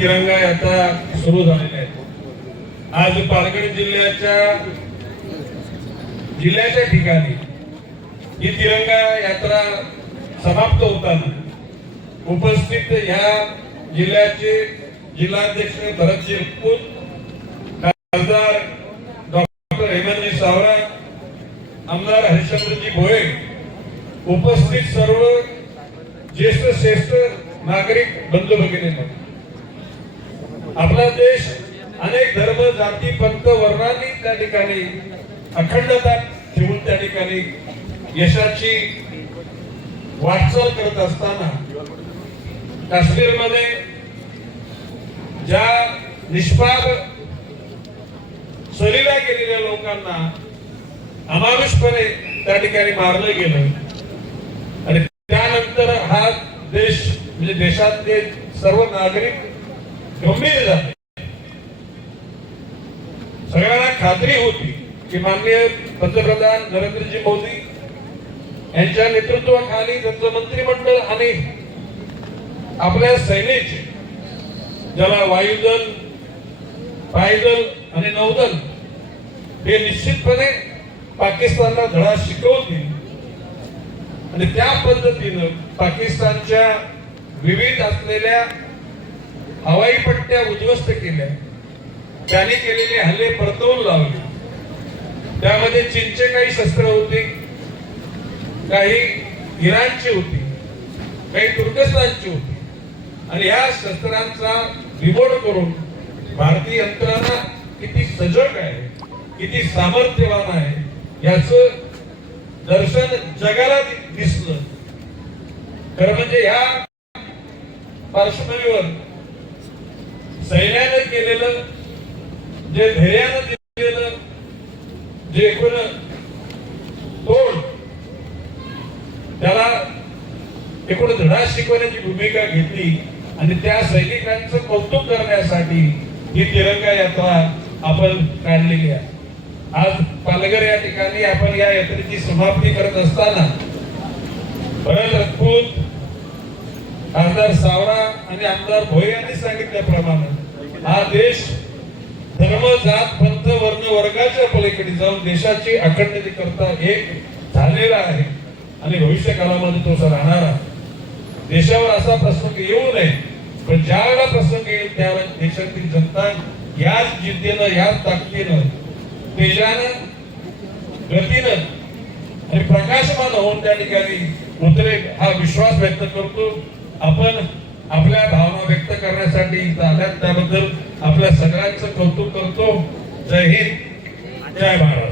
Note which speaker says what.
Speaker 1: तिरंगा यात्रा सुरू झालेल्या आहेत आज पालघर जिल्ह्याच्या जिल्ह्याच्या ठिकाणी ही तिरंगा यात्रा समाप्त होताना उपस्थित ह्या जिल्ह्याचे जिल्हाध्यक्ष भरत शिरपूत खासदार डॉक्टर हेमंतजी सावरा आमदार हरिश्चंद्रजी भोये उपस्थित सर्व ज्येष्ठ श्रेष्ठ नागरिक बंधू भगिनी आपला देश अनेक धर्म जाती पंथ वर्णांनी त्या ठिकाणी अखंडता ठेवून त्या ठिकाणी यशाची वाटचाल करत असताना काश्मीरमध्ये ज्या निष्पाप सरीला गेलेल्या लोकांना अमानुषपणे त्या ठिकाणी मारलं गेलं. आणि त्यानंतर हा देश म्हणजे देशातले सर्व नागरिक गंभीर झाले. सगळ्यांना खात्री होती की माननीय पंतप्रधान नरेंद्रजी मोदी यांच्या नेतृत्वाखाली त्यांचं मंत्रिमंडळ आणि आपल्या सैनिक ज्याला वायुदल पायदल आणि नौदल हे निश्चितपणे पाकिस्तानला धडा शिकवतील. आणि त्या पद्धतीनं पाकिस्तानच्या विविध असलेल्या हवाई पट्ट्या उद्ध्वस्त केल्या. त्याने केलेले हल्ले परतवून लावले. त्यामध्ये चीनचे काही शस्त्र होते काही इराणची होती काही तुर्कस्तानची होती. आणि या शस्त्रांचा रिमोट करून भारतीय यंत्रणा किती सजग आहे किती सामर्थ्यवान आहे याच दर्शन जगाला दिसलं. खरं म्हणजे या पार्श्वभूमीवर सैन्यानं केलेलं जे धैर्यानं दिलेलं जे एकूण तोंड त्याला एकूण धडा शिकवण्याची भूमिका घेतली आणि त्या सैनिकांचं कौतुक करण्यासाठी ही तिरंगा यात्रा आपण काढलेली आहे. आज पालघर या ठिकाणी आपण या यात्रेची समाप्ती करत असताना भरत रजपूत खासदार सावरा आणि आमदार भोई यांनी सांगितल्याप्रमाणे हा देश धर्म जात पंथ वर्ण वर्गाच्या पलीकडे जाऊन देशाची अखंडते करता एक झालेला आहे. आणि भविष्य काळामध्ये तो राहणार आहे. देशावर असा प्रसंग येऊ नये पण ज्या वेळेला प्रसंग येईल त्यावेळेस देशातील जनता याच जिद्दीनं याच ताकदीनं तेजानं गतीनं आणि प्रकाशमान होऊन त्या ठिकाणी उतरेल हा विश्वास व्यक्त करतो. आपण आपल्या भावना व्यक्त करण्यासाठी इथं आल्यात. त्याबद्दल आपल्या सगळ्यांचं कौतुक करतो. जय हिंद. जय भारत.